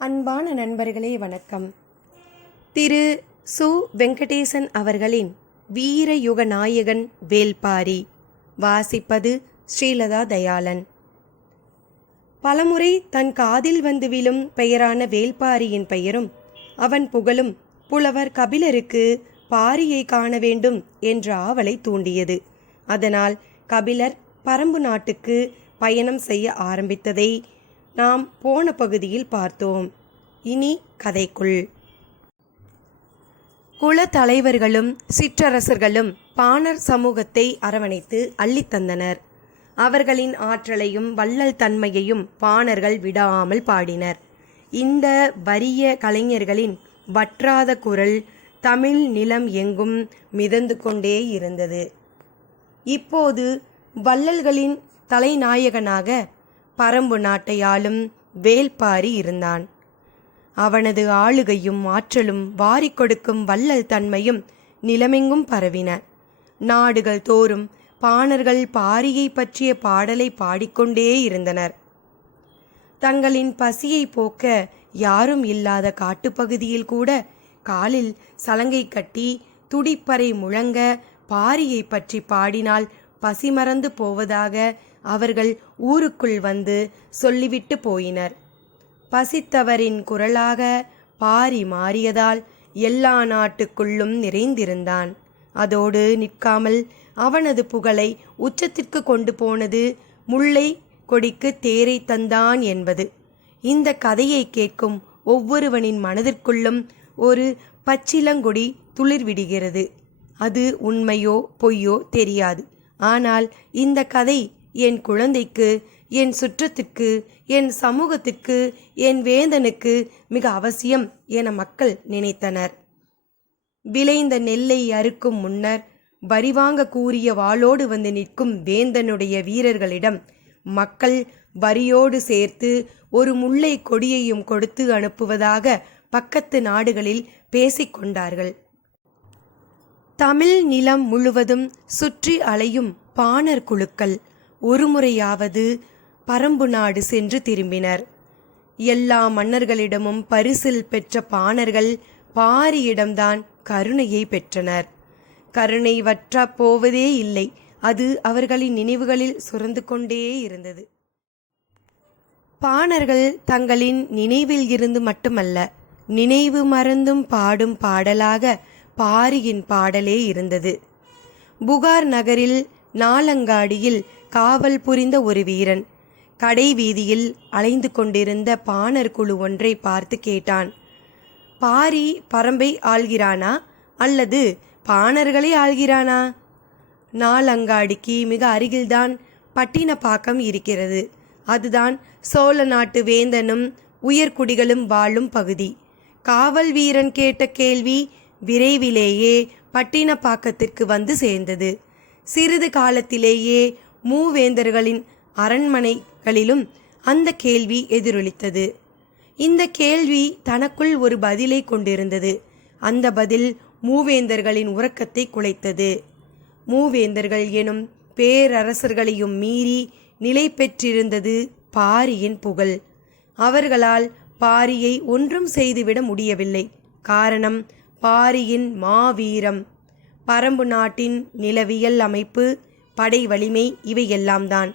அன்பான நண்பர்களே வணக்கம். திரு. சு. வெங்கடேசன் அவர்களின் வீரயுக நாயகன் வேல்பாரி வாசிப்பது ஸ்ரீலதா தயாளன். பலமுறை தன் காதில் வந்து விழும் பெயரான வேல்பாரியின் பெயரும் அவன் புகழும் புலவர் கபிலருக்கு பாரியை காண வேண்டும் என்ற ஆவலை தூண்டியது. அதனால் கபிலர் பரம்பு நாட்டுக்கு பயணம் செய்ய ஆரம்பித்ததை நாம் போன பகுதியில் பார்த்தோம். இனி கதைக்குள். குலத்தலைவர்களும் சிற்றரசர்களும் பாணர் சமூகத்தை அரவணைத்து அள்ளித்தந்தனர் அவர்களின் ஆற்றலையும் வள்ளல் தன்மையையும் பாணர்கள் விடாமல் பாடினர். இந்த வறிய கலைஞர்களின் வற்றாத குரல் தமிழ் நிலம் எங்கும் மிதந்து கொண்டே இருந்தது. இப்போது வள்ளல்களின் தலைநாயகனாக பரம்பு நாட்டையாலும் வேல்பாரி இருந்தான். அவனது ஆளுகையும் ஆற்றலும் வாரிக் கொடுக்கும் வள்ளல் தன்மையும் நிலமெங்கும் பரவின. நாடுகள் தோறும் பாணர்கள் பாரியை பற்றிய பாடலை பாடிக்கொண்டே இருந்தனர். தங்களின் பசியை போக்க யாரும் இல்லாத காட்டுப்பகுதியில் கூட காலில் சலங்கை கட்டி துடிப்பறை முழங்க பாரியை பற்றி பாடினால் பசி மறந்து போவதாக அவர்கள் ஊருக்குள் வந்து சொல்லிவிட்டு போயினர். பசித்தவரின் குரலாக பாரி மாறியதால் எல்லா நாட்டுக்குள்ளும் நிறைந்திருந்தான். அதோடு நிற்காமல் அவனது புகழை உச்சத்திற்கு கொண்டு போனது முல்லை கொடிக்கு தேரை தந்தான் என்பது. இந்த கதையை கேட்கும் ஒவ்வொருவனின் மனதிற்குள்ளும் ஒரு பச்சிலங்கொடி துளிர்விடுகிறது. அது உண்மையோ பொய்யோ தெரியாது. ஆனால் இந்த கதை என் குழந்தைக்கு என் சுற்றத்துக்கு என் சமூகத்துக்கு என் வேந்தனுக்கு மிக அவசியம் என மக்கள் நினைத்தனர். விளைந்த நெல்லை அறுக்கும் முன்னர் வரிவாங்க கூறிய வாளோடு வந்து நிற்கும் வேந்தனுடைய வீரர்களிடம் மக்கள் வரியோடு சேர்த்து ஒரு முல்லை கொடியையும் கொடுத்து அனுப்புவதாக பக்கத்து நாடுகளில் பேசிக்கொண்டார்கள் தமிழ் நிலம் முழுவதும் சுற்றி அலையும் பாணர் குழுக்கள் ஒருமுறையாவது பரம்பு நாடு சென்று திரும்பினர். எல்லா மன்னர்களிடமும் பரிசில் பெற்ற பாணர்கள் பாரியிடம்தான் கருணையை பெற்றனர். கருணை வற்றா போவதே இல்லை அது அவர்களின் நினைவுகளில் சுரந்து கொண்டே இருந்தது. பாணர்கள் தங்களின் நினைவில் இருந்து மட்டுமல்ல நினைவு மறந்தும் பாடும் பாடலாக பாரியின் பாடலே இருந்தது. புகார் நகரில் நாலங்காடியில் காவல் புரிந்த ஒரு வீரன் கடை வீதியில் அலைந்து கொண்டிருந்த பாணர் குழு ஒன்றை பார்த்து கேட்டான். பாரி பரம்பை ஆள்கிறானா? அல்லது பாணர்களை ஆள்கிறானா? நாலங்காடிக்கு மிக அருகில்தான் பட்டினப்பாக்கம் இருக்கிறது. அதுதான் சோழ நாட்டு வேந்தனும் உயர்குடிகளும் வாழும் பகுதி. காவல் வீரன் கேட்ட கேள்வி விரைவிலேயே பட்டினப்பாக்கத்திற்கு வந்து சேர்ந்தது. சிறிது காலத்திலேயே மூவேந்தர்களின் அரண்மனைகளிலும் அந்த கேள்வி எதிரொலித்தது. இந்த கேள்வி தனக்குள் ஒரு பதிலை கொண்டிருந்தது. அந்த பதில் மூவேந்தர்களின் உறக்கத்தை குலைத்தது. மூவேந்தர்கள் எனும் பேரரசர்களையும் மீறி நிலை பெற்றிருந்தது பாரியின் புகழ். அவர்களால் பாரியை ஒன்றும் செய்துவிட முடியவில்லை. காரணம் பாரியின் மாவீரம். பரம்பு நாட்டின் நிலவியல் அமைப்பு படை வலிமை இவையெல்லாம்தான்.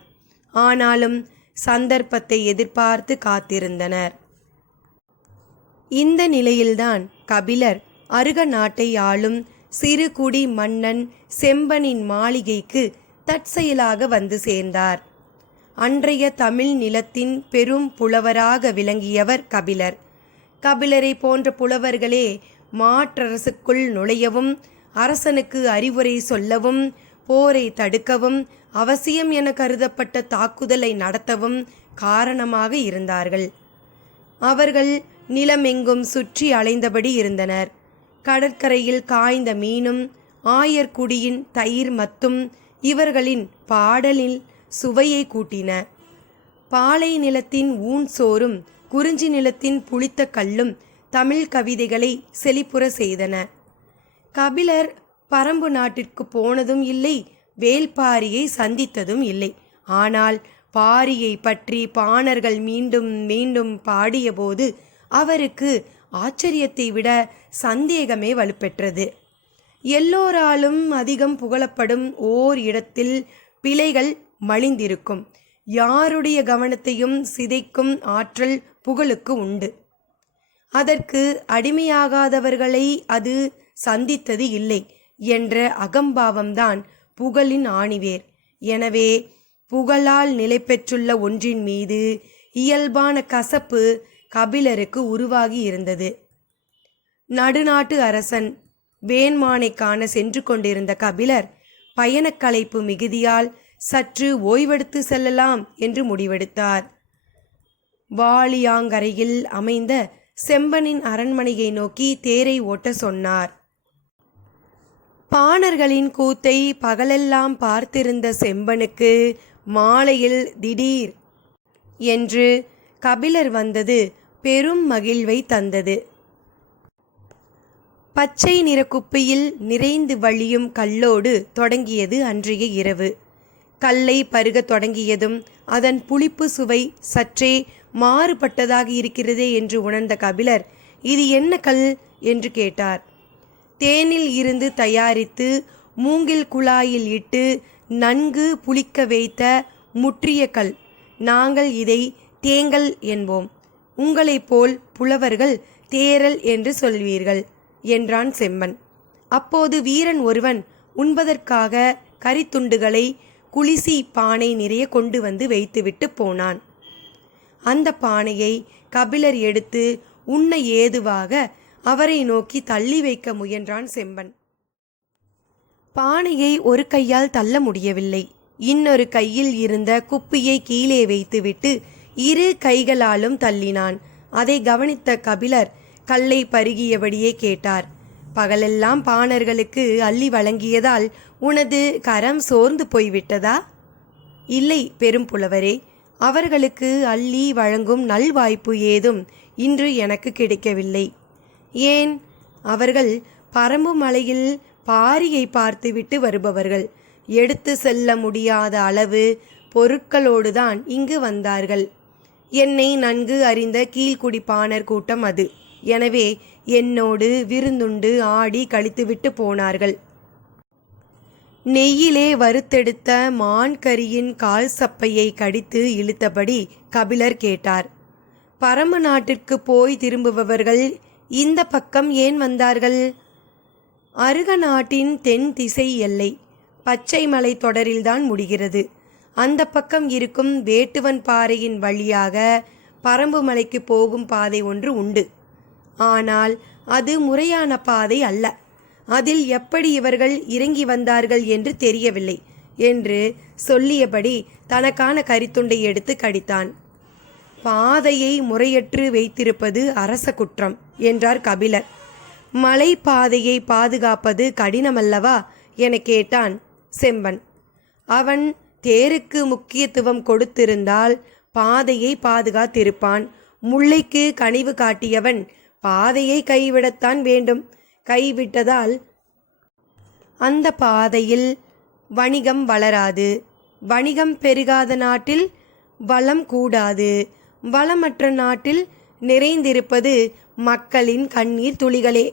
ஆனாலும் சந்தர்ப்பத்தை எதிர்பார்த்து காத்திருந்தனர். இந்த நிலையில்தான் கபிலர் அருக நாட்டை ஆளும் சிறுகுடி மன்னன் செம்பனின் மாளிகைக்கு தற்செயலாக வந்து சேர்ந்தார். அன்றைய தமிழ் நிலத்தின் பெரும் புலவராக விளங்கியவர் கபிலர். கபிலரை போன்ற புலவர்களே மாற்றரசுக்குள் நுழையவும் அரசனுக்கு அறிவுரை சொல்லவும் போரை தடுக்கவும் அவசியம் என கருதப்பட்ட தாக்குதலை நடத்தவும் காரணமாக இருந்தார்கள். அவர்கள் நிலமெங்கும் சுற்றி அலைந்தபடி இருந்தனர். கடற்கரையில் காய்ந்த மீனும் ஆயர்குடியின் தயிர் மத்தும் இவர்களின் பாடலில் சுவையை கூட்டின. பாலை நிலத்தின் ஊன் சோறும் குறிஞ்சி நிலத்தின் புளித்த கல்லும் தமிழ் கவிதைகளை செழிப்புற செய்தன. கபிலர் பரம்பு நாட்டிற்கு போனதும் இல்லை வேல்பாரியை சந்தித்ததும் இல்லை. ஆனால் பாரியை பற்றி பாணர்கள் மீண்டும் மீண்டும் பாடியபோது அவருக்கு ஆச்சரியத்தை விட சந்தேகமே வலுப்பெற்றது. எல்லோராலும் அதிகம் புகழப்படும் ஓர் இடத்தில் பிழைகள் மலிந்திருக்கும். யாருடைய கவனத்தையும் சிதைக்கும் ஆற்றல் புகழுக்கு உண்டு. அதற்கு அடிமையாகாதவர்களை அது சந்தித்தது இல்லை என்ற அகம்பாவம்தான் புகழின் ஆணிவேர். எனவே புகழால் நிலை பெற்றுள்ள ஒன்றின் மீது இயல்பான கசப்பு கபிலருக்கு உருவாகி இருந்தது. நடுநாட்டு அரசன் வேண்மானை காண சென்று கொண்டிருந்த கபிலர் பயணக்கலைப்பு மிகுதியால் சற்று ஓய்வெடுத்து செல்லலாம் என்று முடிவெடுத்தார். வாலியாங்கரையில் அமைந்த செம்பனின் அரண்மனையை நோக்கி தேரை ஓட்ட சொன்னார். பாணர்களின் கூத்தை பகலெல்லாம் பார்த்திருந்த செம்பனுக்கு மாலையில் திடீர் என்று கபிலர் வந்தது பெரும் மகிழ்வை தந்தது. பச்சை நிற குப்பையில் நிறைந்து வழியும் கல்லோடு தொடங்கியது அன்றைய இரவு. கல்லை பருகத் தொடங்கியதும் அதன் புளிப்பு சுவை சற்றே மாறுபட்டதாக இருக்கிறதே என்று உணர்ந்த கபிலர் இது என்ன கல்? என்று கேட்டார். தேனில் இருந்து தயாரித்து மூங்கில் குழாயில் இட்டு நன்கு புளிக்க வைத்த முற்றிய கல். நாங்கள் இதை தேங்கல் என்போம். உங்களைப் போல் புலவர்கள் தேரல் என்று சொல்வீர்கள் என்றான் செம்மன். அப்போது வீரன் ஒருவன் உண்பதற்காக கரித்துண்டுகளை குளிசி பானை நிறைய கொண்டு வந்து வைத்துவிட்டு போனான். அந்த பானையை கபிலர் எடுத்து உண்ண ஏதுவாக அவரை நோக்கி தள்ளி வைக்க முயன்றான் செம்பன். பானையை ஒரு கையால் தள்ள முடியவில்லை. இன்னொரு கையில் இருந்த குப்பியை கீழே வைத்துவிட்டு இரு கைகளாலும் தள்ளினான். அதை கவனித்த கபிலர் கல்லை பருகியபடியே கேட்டார். பகலெல்லாம் பாணர்களுக்கு அள்ளி வழங்கியதால் உனது கரம் சோர்ந்து போய்விட்டதா? இல்லை பெரும் புலவரே அவர்களுக்கு அள்ளி வழங்கும் நல்வாய்ப்பு ஏதும் இன்று எனக்கு கிடைக்கவில்லை. ஏன்? அவர்கள் பரம்பு மலையில் பாரியை பார்த்துவிட்டு வருபவர்கள். எடுத்து செல்ல முடியாத அளவு பொருட்களோடுதான் இங்கு வந்தார்கள். என்னை நன்கு அறிந்த கீழ்குடிப்பானர் கூட்டம் அது. எனவே என்னோடு விருந்துண்டு ஆடி கழித்துவிட்டு போனார்கள். நெய்யிலே வறுத்தெடுத்த மான் கரியின் கால் சப்பையை கடித்து இழுத்தபடி கபிலர் கேட்டார் பரம நாட்டிற்கு போய் திரும்புபவர்கள் இந்த பக்கம் ஏன் வந்தார்கள்? அருக நாட்டின் தென் திசை எல்லை பச்சை மலை தொடரில்தான் முடிகிறது. அந்த பக்கம் இருக்கும் வேட்டுவன் பாறையின் வழியாக பரம்பு மலைக்கு போகும் பாதை ஒன்று உண்டு. ஆனால் அது முறையான பாதை அல்ல. அதில் எப்படி இவர்கள் இறங்கி வந்தார்கள் என்று தெரியவில்லை என்று சொல்லியபடி தனக்கான கரித்துண்டை எடுத்து கடித்தான். பாதையை முறையற்று வைத்திருப்பது அரச குற்றம் என்றார் கபிலர். மலை பாதையை பாதுகாப்பது கடினமல்லவா? என கேட்டான் செம்பன். அவன் தேருக்கு முக்கியத்துவம் கொடுத்திருந்தால் பாதையை பாதுகாத்திருப்பான். முல்லைக்கு கனிவு காட்டியவன் பாதையை கைவிடத்தான் வேண்டும். கைவிட்டதால் அந்த பாதையில் வணிகம் வளராது. வணிகம் பெருகாத நாட்டில் வளம் கூடாது. வளமற்ற நாட்டில் நிறைந்திருப்பது மக்களின் கண்ணீர் துளிகளே.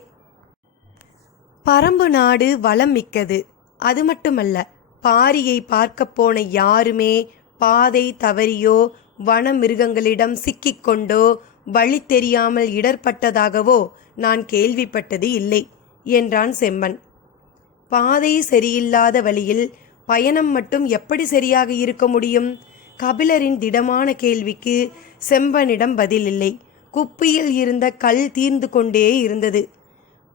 பரம்பு நாடு வளம் மிக்கது அது மட்டுமல்ல பாரியை பார்க்க போன யாருமே பாதை தவறியோ வன மிருகங்களிடம் சிக்கிக்கொண்டோ வழி தெரியாமல் இடர்பட்டதாகவோ நான் கேள்விப்பட்டது இல்லை என்றான் செம்மன் பாதை சரியில்லாத வழியில் பயணம் மட்டும் எப்படி சரியாக இருக்க முடியும்? கபிலரின் திடமான கேள்விக்கு செம்பனிடம் பதில் இல்லை. குப்பியில் இருந்த கல் தீர்ந்து கொண்டே இருந்தது.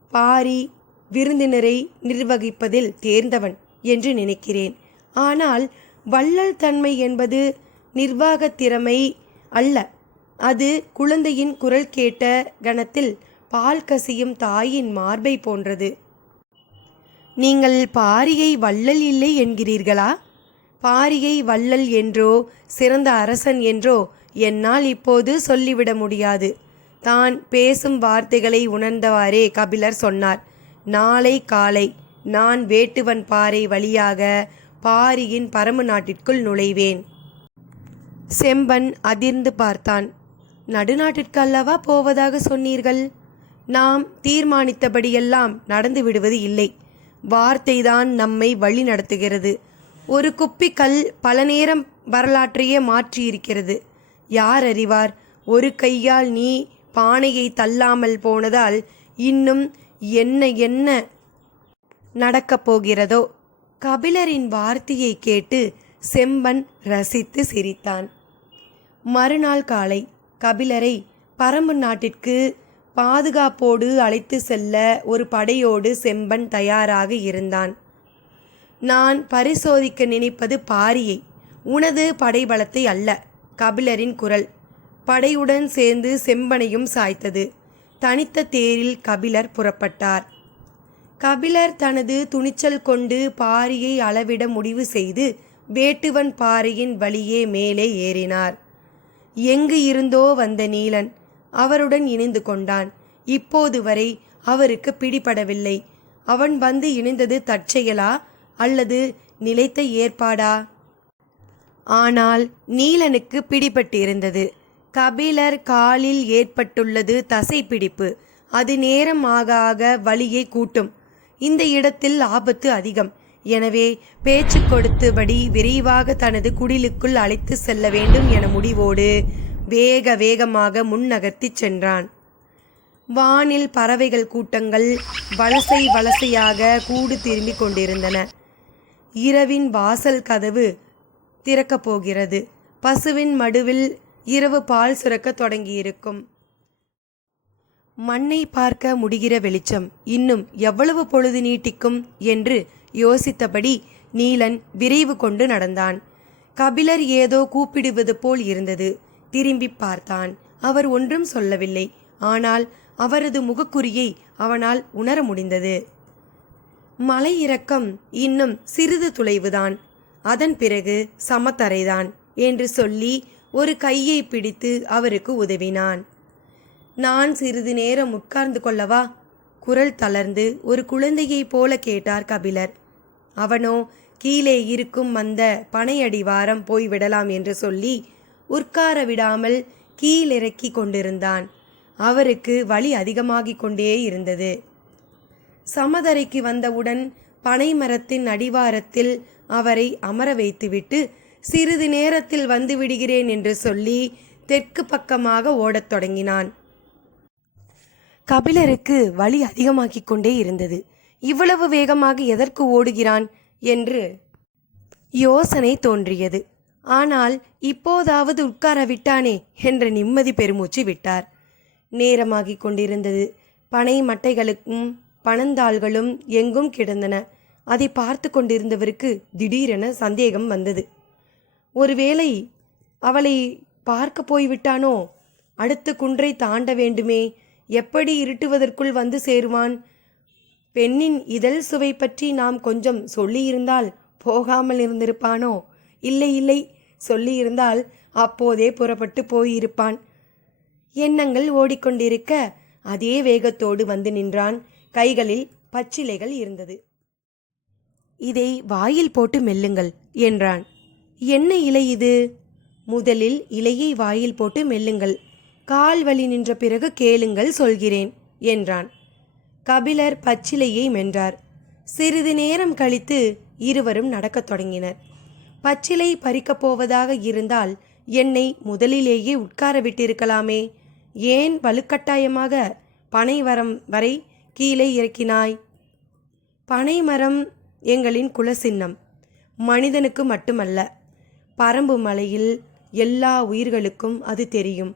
பாரி விருந்தினரை நிர்வகிப்பதில் தேர்ந்தவன் என்று நினைக்கிறேன். ஆனால் வள்ளல் தன்மை என்பது நிர்வாகத் திறமை அல்ல. அது குழந்தையின் குரல் கேட்ட கணத்தில் பால் கசியும் தாயின் மார்பை போன்றது. நீங்கள் பாரியை வள்ளல் இல்லை என்கிறீர்களா? பாரியை வள்ளல் என்றோ சிறந்த அரசன் என்றோ என்னால் இப்போது சொல்லிவிட முடியாது. தான் பேசும் வார்த்தைகளை உணர்ந்தவாறே கபிலர் சொன்னார். நாளை காலை நான் வேட்டுவன் பாறை வழியாக பாரியின் பரமு நாட்டிற்குள் நுழைவேன். செம்பன் அதிர்ந்து பார்த்தான். நடுநாட்டிற்கு அல்லவா போவதாக சொன்னீர்கள்? நாம் தீர்மானித்தபடியெல்லாம் நடந்து விடுவது இல்லை. வார்த்தைதான் நம்மை வழி நடத்துகிறது. ஒரு குப்பி கல் பல நேரம் வரலாற்றையே மாற்றியிருக்கிறது. யார் அறிவார்? ஒரு கையால் நீ பானையை தள்ளாமல் போனதால் இன்னும் என்ன என்ன நடக்கப் போகிறதோ? கபிலரின் வார்த்தையை கேட்டு செம்பன் ரசித்து சிரித்தான். மறுநாள் காலை கபிலரை பரம்பு நாட்டிற்கு பாதுகாப்போடு அழைத்து செல்ல ஒரு படையோடு செம்பன் தயாராக இருந்தான். நான் பரிசோதிக்க நினைப்பது பாரியை உனது படைபலத்தை அல்ல கபிலரின் குரல். படையுடன் சேர்ந்து செம்பனையும் சாய்த்தது. தனித்த தேரில் கபிலர் புறப்பட்டார். கபிலர் தனது துணிச்சல் கொண்டு பாரியை அளவிட முடிவு செய்து வேட்டுவன் பாறையின் வழியே மேலே ஏறினார். எங்கு இருந்தோ வந்த நீலன் அவருடன் இணைந்து கொண்டான். இப்போது வரை அவருக்கு பிடிபடவில்லை. அவன் வந்து இணைந்தது தற்செயலா அல்லது நிலைத்த ஏற்பாடா? ஆனால் நீலனுக்கு பிடிபட்டிருந்தது. கபிலர் காலில் ஏற்பட்டுள்ளது தசைப்பிடிப்பு. அது நேரம் ஆக ஆக வலியை கூட்டும். இந்த இடத்தில் ஆபத்து அதிகம். எனவே பேச்சு கொடுத்தபடி விரைவாக தனது குடிலுக்குள் அழைத்து செல்ல வேண்டும் என முடிவோடு வேக வேகமாக முன்னகர்த்திச் சென்றான். வானில் பறவைகள் கூட்டங்கள் வலசை வலசையாக கூடு திரும்பிக் கொண்டிருந்தன. இரவின் வாசல் கதவு திறக்கப் போகிறது. பசுவின் மடுவில் இரவு பால் சுரக்க தொடங்கியிருக்கும். மண்ணை பார்க்க முடிகிற வெளிச்சம். இன்னும் எவ்வளவு பொழுது நீட்டிக்கும் என்று யோசித்தபடி நீலன் விரைவு கொண்டு நடந்தான். கபிலர் ஏதோ கூப்பிடுவது போல் இருந்தது. திரும்பி பார்த்தான். அவர் ஒன்றும் சொல்லவில்லை. ஆனால் அவரது முகக்குறியை அவனால் உணர முடிந்தது. மலை இறக்கம் இன்னும் சிறிது துளைவுதான். அதன் பிறகு சமத்தரைதான் என்று சொல்லி ஒரு கையை பிடித்து அவருக்கு உதவினான். நான் சிறிது நேரம் உட்கார்ந்து கொள்ளவா? குரல் தளர்ந்து ஒரு குழந்தையைப் போல கேட்டார் கபிலர். அவனோ கீழே இருக்கும் அந்த பனையடிவாரம் போய்விடலாம் என்று சொல்லி உட்கார விடாமல் கீழிறக்கி கொண்டிருந்தான். அவருக்கு வலி அதிகமாகிக் கொண்டே இருந்தது. சமதரைக்கு வந்தவுடன் பனை மரத்தின் அடிவாரத்தில் அவரை அமர வைத்துவிட்டு சிறிது நேரத்தில் வந்து விடுகிறேன் என்று சொல்லி தெற்கு பக்கமாக ஓடத் தொடங்கினான். கபிலருக்கு வலி அதிகமாகிக் கொண்டே இருந்தது. இவ்வளவு வேகமாக எதற்கு ஓடுகிறான்? என்று யோசனை தோன்றியது. ஆனால் இப்போதாவது உட்கார விட்டானே என்ற நிம்மதி பெருமூச்சு விட்டார். நேரமாகிக் கொண்டிருந்தது. பனை மட்டைகளுக்கும் பணந்தாள்களும் எங்கும் கிடந்தன. அதை பார்த்து கொண்டிருந்தவருக்கு திடீரென சந்தேகம் வந்தது. ஒருவேளை அவளை பார்க்க போய்விட்டானோ அடுத்த குன்றை தாண்ட வேண்டுமே. எப்படி இருட்டுவதற்குள் வந்து சேருவான்? பெண்ணின் இதழ் சுவை பற்றி நாம் கொஞ்சம் சொல்லியிருந்தால் போகாமல் இருந்திருப்பானோ? இல்லை இல்லை. சொல்லியிருந்தால் அப்போதே புறப்பட்டு போயிருப்பான். எண்ணங்கள் ஓடிக்கொண்டிருக்க அதே வேகத்தோடு வந்து நின்றான். கைகளில் பச்சிலைகள் இருந்தது. இதை வாயில் போட்டு மெல்லுங்கள் என்றான். என்ன இலை இது? முதலில் இலையை வாயில் போட்டு மெல்லுங்கள். கால் வலி நின்ற பிறகு கேளுங்கள் சொல்கிறேன் என்றான். கபிலர் பச்சிலையை மென்றார். சிறிது நேரம் கழித்து இருவரும் நடக்கத் தொடங்கினர். பச்சிலை பறிக்கப் போவதாக இருந்தால் என்னை முதலிலேயே உட்கார விட்டிருக்கலாமே. ஏன் வலுக்கட்டாயமாக பனை வரம் வரை கீழே இறக்கினாய்? பனை மரம் எங்களின் குலசின்னம் மனிதனுக்கு மட்டுமல்ல பரம்பு மலையில் எல்லா உயிர்களுக்கும் அது தெரியும்.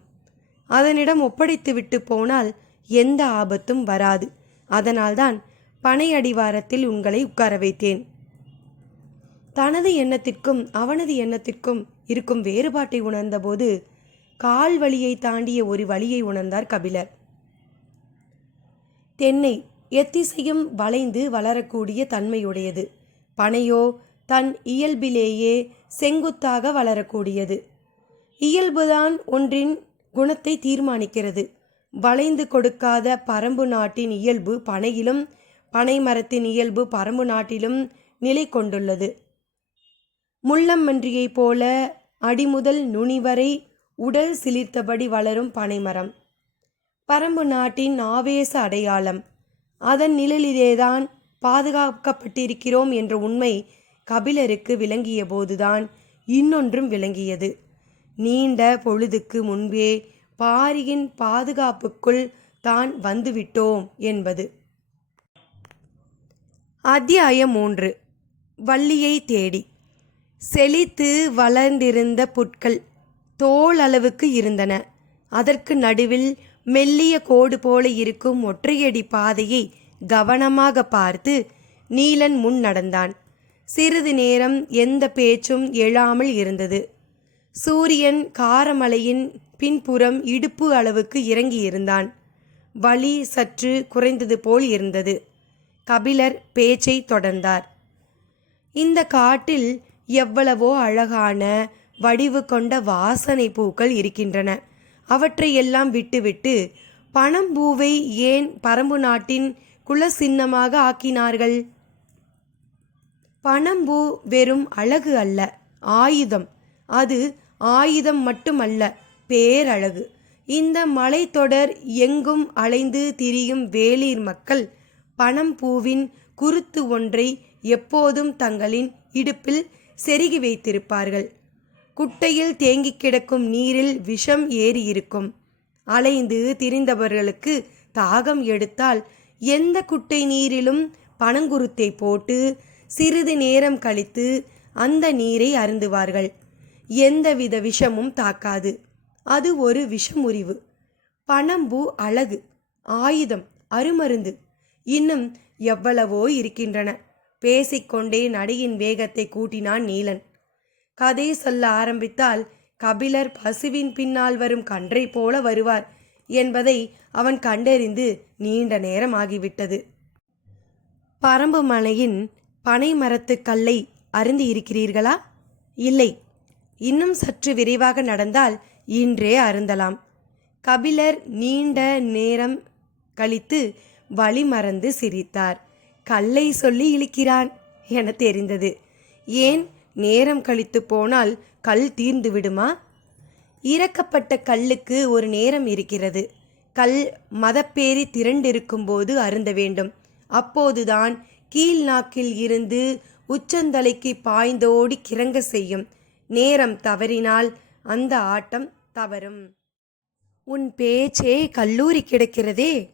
அதனிடம் ஒப்படைத்து விட்டு போனால் எந்த ஆபத்தும் வராது. அதனால்தான் பனை அடிவாரத்தில் உங்களை உட்கார வைத்தேன். தனது எண்ணத்திற்கும் அவனது எண்ணத்திற்கும் இருக்கும் வேறுபாட்டை உணர்ந்தபோது கால் வழியை தாண்டிய ஒரு வழியை உணர்ந்தார் கபிலர். தென்னை எத்திசையும் வளைந்து வளரக்கூடிய தன்மையுடையது. பனையோ தன் இயல்பிலேயே செங்குத்தாக வளரக்கூடியது. இயல்புதான் ஒன்றின் குணத்தை தீர்மானிக்கிறது. வளைந்து கொடுக்காத பரம்பு நாட்டின் இயல்பு பனையிலும் பனை மரத்தின் இயல்பு பரம்பு நாட்டிலும் நிலை கொண்டுள்ளது. முள்ளம்மன்றியைப் போல அடிமுதல் நுனி வரை உடல் சிலிர்த்தபடி வளரும் பனைமரம். பரம்பு நாட்டின் ஆவேச அடையாளம். அதன் நிழலிலேதான் பாதுகாக்கப்பட்டிருக்கிறோம் என்ற உண்மை கபிலருக்கு விளங்கிய போதுதான் இன்னொன்றும் விளங்கியது. நீண்ட பொழுதுக்கு முன்பே பாரியின் பாதுகாப்புக்குள் தான் வந்துவிட்டோம் என்பது. அத்தியாயம் மூன்று. வள்ளியை தேடி. செழித்து வளர்ந்திருந்த புட்கள் தோல் அளவுக்கு இருந்தன. அதற்கு நடுவில் மெல்லிய கோடு போல இருக்கும் ஒற்றையடி பாதையை கவனமாக பார்த்து நீலன் முன் நடந்தான். சிறிது நேரம் எந்த பேச்சும் எழாமல் இருந்தது. சூரியன் காரமலையின் பின்புறம் இடுப்பு அளவுக்கு இறங்கியிருந்தான். வலி சற்று குறைந்தது போல் இருந்தது. கபிலர் பேச்சை தொடர்ந்தார். இந்த காட்டில் எவ்வளவோ அழகான வடிவு கொண்ட வாசனை பூக்கள் இருக்கின்றன. அவற்றையெல்லாம் விட்டுவிட்டு பணம்பூவை ஏன் பரம்பு நாட்டின் குல சின்னமாக ஆக்கினார்கள் பணம்பூ வெறும் அழகு அல்ல ஆயுதம். அது ஆயுதம் மட்டுமல்ல பேரழகு. இந்த மலைத்தொடர் எங்கும் அலைந்து திரியும் வேளிர் மக்கள் பணம்பூவின் குருத்து ஒன்றை எப்போதும் தங்களின் இடுப்பில் செருகி வைத்திருப்பார்கள். குட்டையில் தேங்கி கிடக்கும் நீரில் விஷம் ஏறியிருக்கும். அலைந்து திரிந்தவர்களுக்கு தாகம் எடுத்தால் எந்த குட்டை நீரிலும் பனங்குருத்தை போட்டு சிறிது நேரம் கழித்து அந்த நீரை அருந்துவார்கள். எந்தவித விஷமும் தாக்காது. அது ஒரு விஷமுறிவு. பணம்பூ அழகு ஆயுதம் அருமருந்து இன்னும் எவ்வளவோ இருக்கின்றன. பேசிக்கொண்டே நடையின் வேகத்தை கூட்டினான் நீலன். கதை சொல்ல ஆரம்பித்தால் கபிலர் பசுவின் பின்னால் வரும் கன்றை போல வருவார் என்பதை அவன் கண்டறிந்து நீண்ட நேரம் ஆகிவிட்டது. பரம்பு மலையின் பனை மரத்து கல்லை அருந்தி இருக்கிறீர்களா? இல்லை. இன்னும் சற்று விரைவாக நடந்தால் இன்றே அருந்தலாம். கபிலர் நீண்ட நேரம் கழித்து வழி மறந்து சிரித்தார். கல்லை சொல்லி இழுக்கிறான் என தெரிந்தது. ஏன் நேரம் கழித்து போனால் கல் தீர்ந்து விடுமா? இறக்கப்பட்ட கல்லுக்கு ஒரு நேரம் இருக்கிறது. கல் மதப்பேறி திரண்டிருக்கும் போது அருந்த வேண்டும். அப்போதுதான் கீழ் நாக்கில் இருந்து உச்சந்தலைக்கு பாய்ந்தோடி கிறங்க செய்யும். நேரம் தவறினால் அந்த ஆட்டம் தவறும். உன் பேச்சே கல்லூரி கிடக்கிறதே.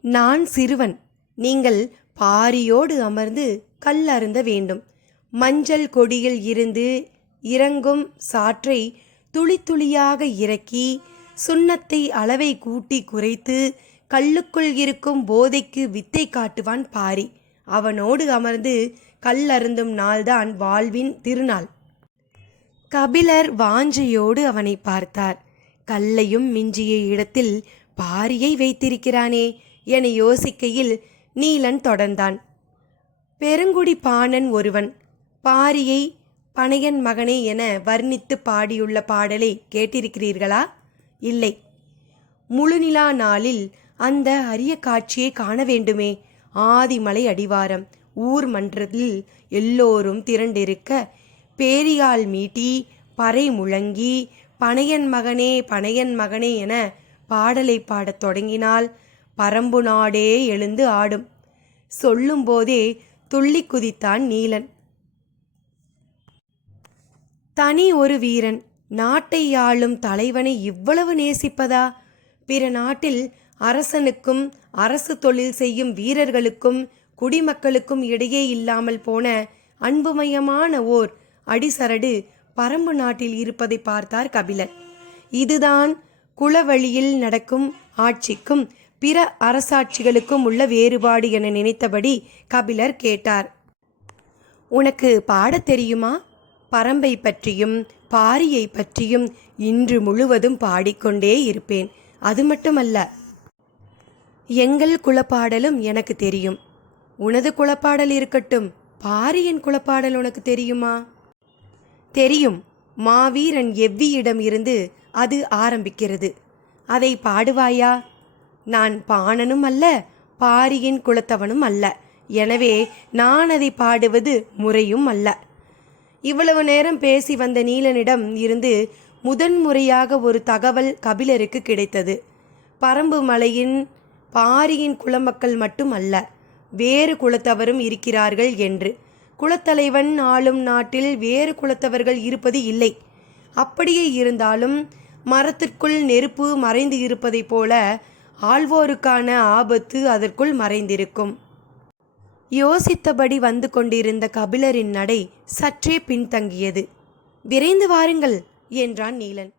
நான் சிறுவன். நீங்கள் பாரியோடு அமர்ந்து கல் அருந்த வேண்டும். மஞ்சள் கொடியில் இருந்து இறங்கும் சாற்றை துளி துளியாக இறக்கி சுண்ணத்தை அளவை கூட்டி குறைத்து கல்லுக்குள் இருக்கும் போதைக்கு வித்தை காட்டுவான் பாரி. அவனோடு அமர்ந்து கல் அருந்தும் நாள்தான் வாழ்வின் திருநாள். கபிலர் வாஞ்சையோடு அவனை பார்த்தார். கல்லையும் மிஞ்சிய இடத்தில் பாரியை வைத்திருக்கிறானே என யோசிக்கையில் நீலன் தொடர்ந்தான். பெருங்குடி பாணன் ஒருவன் பாரியை பனையன் மகனே என வர்ணித்து பாடியுள்ள பாடலை கேட்டிருக்கிறீர்களா? இல்லை. முழுநிலா நாளில் அந்த அரிய காட்சியை காண வேண்டுமே. ஆதிமலை அடிவாரம் ஊர் மன்றத்தில் எல்லோரும் திரண்டிருக்க பேரியால் மீட்டி பறை முழங்கி பனையன் மகனே பனையன் மகனே என பாடலை பாடத் தொடங்கினால் பரம்பு நாடே எழுந்து ஆடும். சொல்லும்போதே துள்ளி குதித்தான் நீலன். தனி ஒரு வீரன் நாட்டை ஆளும் தலைவனை இவ்வளவு நேசிப்பதா? பிற நாட்டில் அரசனுக்கும் அரசு தொழில் செய்யும் வீரர்களுக்கும் குடிமக்களுக்கும் இடையே இல்லாமல் போன அன்புமயமான ஓர் அடிசரடு பரம்பு நாட்டில் இருப்பதை பார்த்தார் கபிலர் இதுதான் குளவழியில் நடக்கும் ஆட்சிக்கும் பிற அரசாட்சிகளுக்கும் உள்ள வேறுபாடு என நினைத்தபடி கபிலர் கேட்டார். உனக்கு பாடத் தெரியுமா? பரம்பை பற்றியும் பாரியை பற்றியும் இன்று முழுவதும் பாடிக்கொண்டே இருப்பேன். அது மட்டுமல்ல எங்கள் குலப்பாடலும் எனக்கு தெரியும். உனது குலப்பாடல் இருக்கட்டும் பாரியின் குலப்பாடல் உனக்கு தெரியுமா? தெரியும். மாவீரன் எவ்வியிடம் இருந்து அது ஆரம்பிக்கிறது. அதை பாடுவாயா? நான் பாணனும் அல்ல பாரியின் குலத்தவனும் அல்ல. எனவே நான் அதை பாடுவது முறையும் அல்ல. இவ்வளவு நேரம் பேசி வந்த நீலனிடம் இருந்து முதன்முறையாக ஒரு தகவல் கபிலருக்கு கிடைத்தது. பரம்பு மலையின் பாரியின் குலமக்கள் மட்டும் அல்ல வேறு குலத்தவரும் இருக்கிறார்கள் என்று. குலத்தலைவன் ஆளும் நாட்டில் வேறு குலத்தவர்கள் இருப்பது இல்லை. அப்படியே இருந்தாலும் மரத்திற்குள் நெருப்பு மறைந்து இருப்பதைப் போல ஆள்வோருக்கான ஆபத்து அதற்குள் மறைந்திருக்கும். யோசித்தபடி வந்து கொண்டிருந்த கபிலரின் நடை சற்றே பின்தங்கியது. விரைந்து வாருங்கள் என்றான் நீலன்.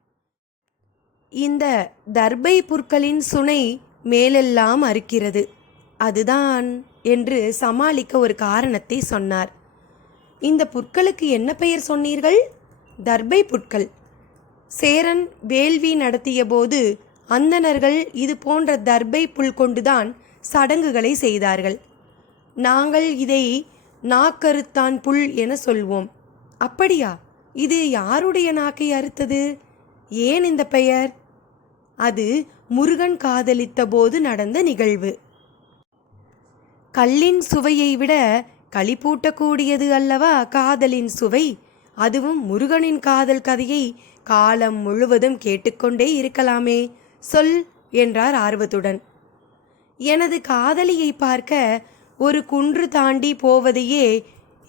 இந்த தர்பை புற்களின் சுனை மேலெல்லாம் அறுக்கிறது. அதுதான் என்று சமாளிக்க ஒரு காரணத்தை சொன்னார். இந்த புற்களுக்கு என்ன பெயர் சொன்னீர்கள்? தர்பை புற்கள். சேரன் வேள்வி நடத்திய போது அந்தணர்கள் இது போன்ற தர்பை புல் கொண்டுதான் சடங்குகளை செய்தார்கள். நாங்கள் இதை நாக்கருத்தான் புல் என சொல்வோம். அப்படியா? இது யாருடைய நாக்கை அறுத்தது? ஏன் இந்த பெயர்? அது முருகன் காதலித்த போது நடந்த நிகழ்வு. கல்லின் சுவையை விட களிப்பூட்டக்கூடியது அல்லவா காதலின் சுவை? அதுவும் முருகனின் காதல் கதையை காலம் முழுவதும் கேட்டுக்கொண்டே இருக்கலாமே. சொல் என்றார் ஆர்வத்துடன். எனது காதலியை பார்க்க ஒரு குன்று தாண்டி போவதையே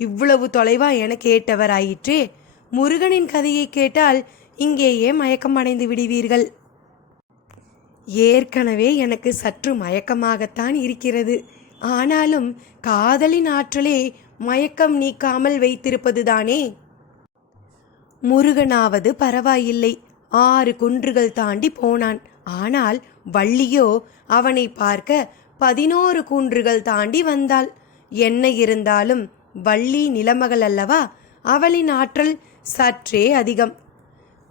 இவ்வளவு தொலைவா என கேட்டவராயிற்றே? முருகனின் கதையை கேட்டால் இங்கேயே மயக்கம் அடைந்து விடுவீர்கள். ஏற்கனவே எனக்கு சற்று மயக்கமாகத்தான் இருக்கிறது. ஆனாலும் காதலின் ஆற்றலே மயக்கம் நீக்காமல் வைத்திருப்பதுதானே? முருகனாவது பரவாயில்லை. ஆறு குன்றுகள் தாண்டி போனான். ஆனால் வள்ளியோ அவனை பார்க்க பதினோரு கூன்றுகள் தாண்டி வந்தாள். என்ன இருந்தாலும் வள்ளி நிலமகள் அல்லவா? அவளின் ஆற்றல் சற்றே அதிகம்.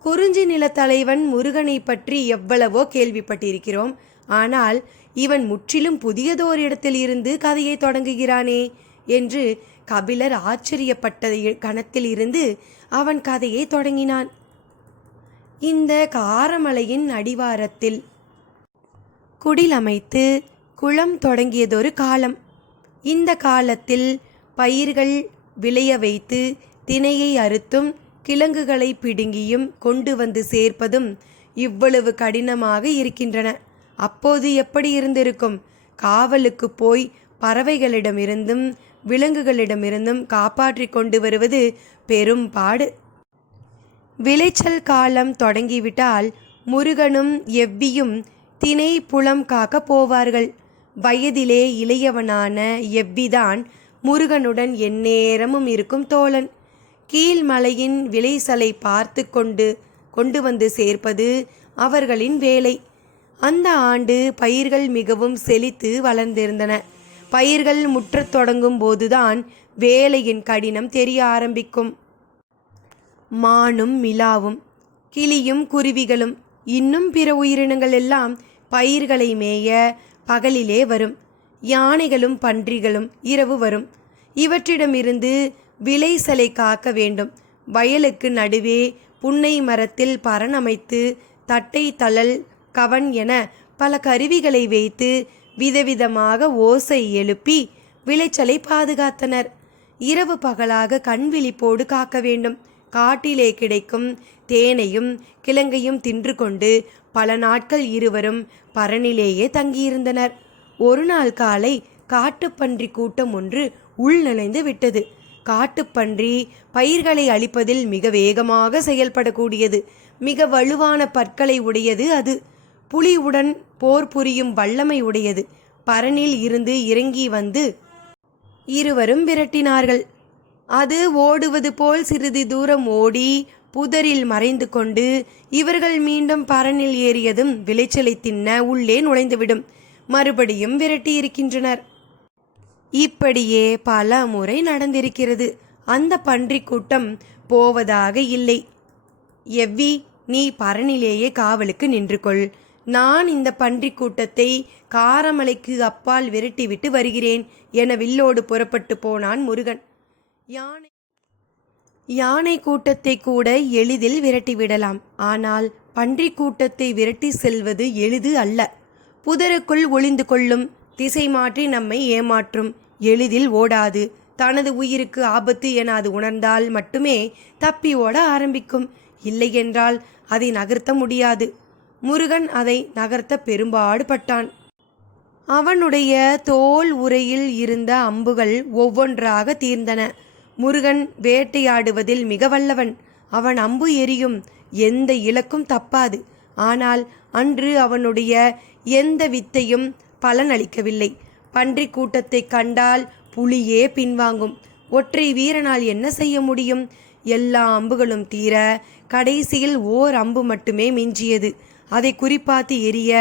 குறிஞ்சி நிலத்தலைவன் முருகனை பற்றி எவ்வளவோ கேள்விப்பட்டிருக்கிறோம். ஆனால் இவன் முற்றிலும் புதியதோர் இடத்தில் இருந்து கதையை தொடங்குகிறானே என்று கபிலர் ஆச்சரியப்பட்ட கணத்தில் இருந்து அவன் கதையை தொடங்கினான். இந்த காரமலையின் அடிவாரத்தில் குடில் அமைத்து குளம் தொடங்கியதொரு காலம். இந்த காலத்தில் பயிர்கள் விளைய வைத்து தினையை அறுத்தும் கிழங்குகளை பிடுங்கியும் கொண்டு வந்து சேர்ப்பதும் இவ்வளவு கடினமாக இருக்கின்றன. அப்போது எப்படி இருந்திருக்கும்? காவலுக்கு போய் பறவைகளிடமிருந்தும் விலங்குகளிடமிருந்தும் காப்பாற்றி கொண்டு வருவது பெரும் பாடு. விளைச்சல் காலம் தொடங்கிவிட்டால் முருகனும் எவ்வியும் தினை புலம் காக்க போவார்கள். வயதிலே இளையவனான எவ்விதான் முருகனுடன் எந்நேரமும் இருக்கும் தோழன். கீழ்மலையின் விளைசலை பார்த்து கொண்டு கொண்டு வந்து சேர்ப்பது அவர்களின் வேலை. அந்த ஆண்டு பயிர்கள் மிகவும் செழித்து வளர்ந்திருந்தன. பயிர்கள் முற்றத் தொடங்கும் போதுதான் வேலையின் கடினம் தெரிய ஆரம்பிக்கும். மானும் மிலாவும் கிளியும் குருவிகளும் இன்னும் பிற உயிரினங்கள் எல்லாம் பயிர்களை மேய பகலிலே வரும். யானைகளும் பன்றிகளும் இரவு வரும். இவற்றிடமிருந்து விளைசலை காக்க வேண்டும். வயலுக்கு நடுவே புன்னை மரத்தில் பரணமைத்து தட்டை தழல் கவன் என பல கருவிகளை வைத்து விதவிதமாக ஓசை எழுப்பி விளைச்சலை பாதுகாத்தனர். இரவு பகலாக கண் விழிப்போடு காக்க வேண்டும். காட்டிலே கிடைக்கும் தேனையும் கிழங்கையும் தின்று கொண்டு பல நாட்கள் இருவரும் பரனிலேயே தங்கியிருந்தனர். ஒரு நாள் காலை காட்டுப்பன்றி கூட்டம் ஒன்று உள்நுழைந்து விட்டது. காட்டுப்பன்றி பயிர்களை அழிப்பதில் மிக வேகமாக செயல்படக்கூடியது. மிக வலுவான பற்களை உடையது அது. புலியுடன் போர் புரியும் வல்லமை உடையது. பரனில் இருந்து இறங்கி வந்து இருவரும் விரட்டினார்கள். அது ஓடுவது போல் சிறிது தூரம் ஓடி புதரில் மறைந்து கொண்டு இவர்கள் மீண்டும் பரனில் ஏறியதும் விளைச்சலை தின்ன உள்ளே நுழைந்துவிடும். மறுபடியும் விரட்டி இருக்கின்றனர். இப்படியே பல முறை நடந்திருக்கிறது. அந்த பன்றிக் கூட்டம் போவதாக இல்லை. எவ்வி நீ பரனிலேயே காவலுக்கு நின்று கொள் நான் இந்த பன்றிக் கூட்டத்தை காரமலைக்கு அப்பால் விரட்டிவிட்டு வருகிறேன். என வில்லோடு புறப்பட்டு போனான் முருகன். யானை. யானை கூட்டத்தை கூட எளிதில் விரட்டிவிடலாம் ஆனால் பன்றிக் கூட்டத்தை விரட்டி செல்வது எளிது அல்ல. புதருக்குள் ஒளிந்து கொள்ளும் திசை மாற்றி நம்மை ஏமாற்றும். எளிதில் ஓடாது. தனது உயிருக்கு ஆபத்து என அது உணர்ந்தால் மட்டுமே தப்பி ஓட ஆரம்பிக்கும். இல்லையென்றால் அதை நகர்த்த முடியாது. முருகன் அதை நகர்த்த பெரும்பாடு பட்டான் அவனுடைய தோல் உரையில் இருந்த அம்புகள் ஒவ்வொன்றாக தீர்ந்தன. முருகன் வேட்டையாடுவதில் மிக வல்லவன். அவன் அம்பு எரியும் எந்த இலக்கும் தப்பாது. ஆனால் அன்று அவனுடைய எந்த வித்தையும் பலனளிக்கவில்லை பன்றி கூட்டத்தை கண்டால் புலியே பின்வாங்கும். ஒற்றை வீரனால் என்ன செய்ய முடியும்? எல்லா அம்புகளும் தீர கடைசியில் ஓர் அம்பு மட்டுமே மிஞ்சியது. அதை குறிப்பாத்து எரிய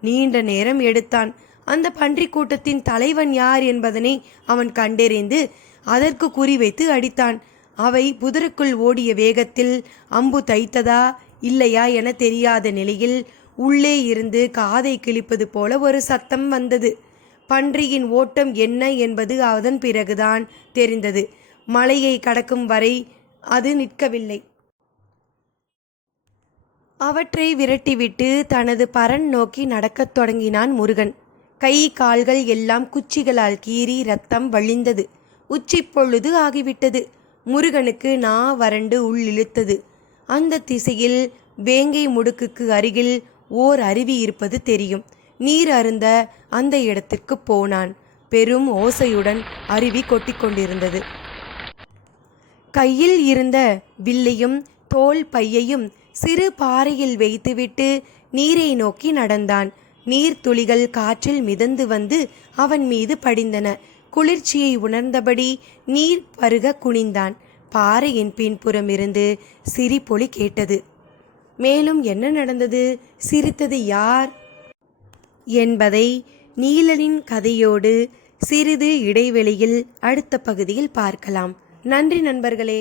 நீண்ட நேரம் எடுத்தான். அந்த பன்றி கூட்டத்தின் தலைவன் யார் என்பதனை அவன் கண்டறிந்து அதற்கு குறிவைத்து அடித்தான். அவை புதருக்குள் ஓடிய வேகத்தில் அம்பு தைத்ததா இல்லையா என தெரியாத நிலையில் உள்ளே இருந்து காதை கிழிப்பது போல ஒரு சத்தம் வந்தது. பன்றியின் ஓட்டம் என்ன என்பது அதன் பிறகுதான் தெரிந்தது. மலையை கடக்கும் வரை அது நிற்கவில்லை. அவற்றை விரட்டிவிட்டு தனது பரன் நோக்கி நடக்கத் தொடங்கினான் முருகன். கை கால்கள் எல்லாம் குச்சிகளால் கீறி ரத்தம் வழிந்தது. உச்சி பொழுது ஆகிவிட்டது. முருகனுக்கு நா வறண்டு உள்ளிழுத்தது அந்த திசையில் வேங்கை முடுக்குக்கு அருகில் ஓர் அருவி இருப்பது தெரியும். நீர் அருந்த அந்த இடத்திற்கு போனான். பெரும் ஓசையுடன் அருவி கொட்டிக்கொண்டிருந்தது கையில் இருந்த வில்லையும் தோல் பையையும் சிறு பாறையில் வைத்துவிட்டு நீரை நோக்கி நடந்தான். நீர்த்துளிகள் காற்றில் மிதந்து வந்து அவன் மீது படிந்தன. குளிர்ச்சியை உணர்ந்தபடி நீர் பருக குனிந்தான். பாறையின் பின்புறமிருந்து சிரிப்பொலி கேட்டது. மேலும் என்ன நடந்தது? சிரித்தது யார்? என்பதை நீலனின் கதையோடு சிறிது இடைவெளியில் அடுத்த பகுதியில் பார்க்கலாம். நன்றி நண்பர்களே.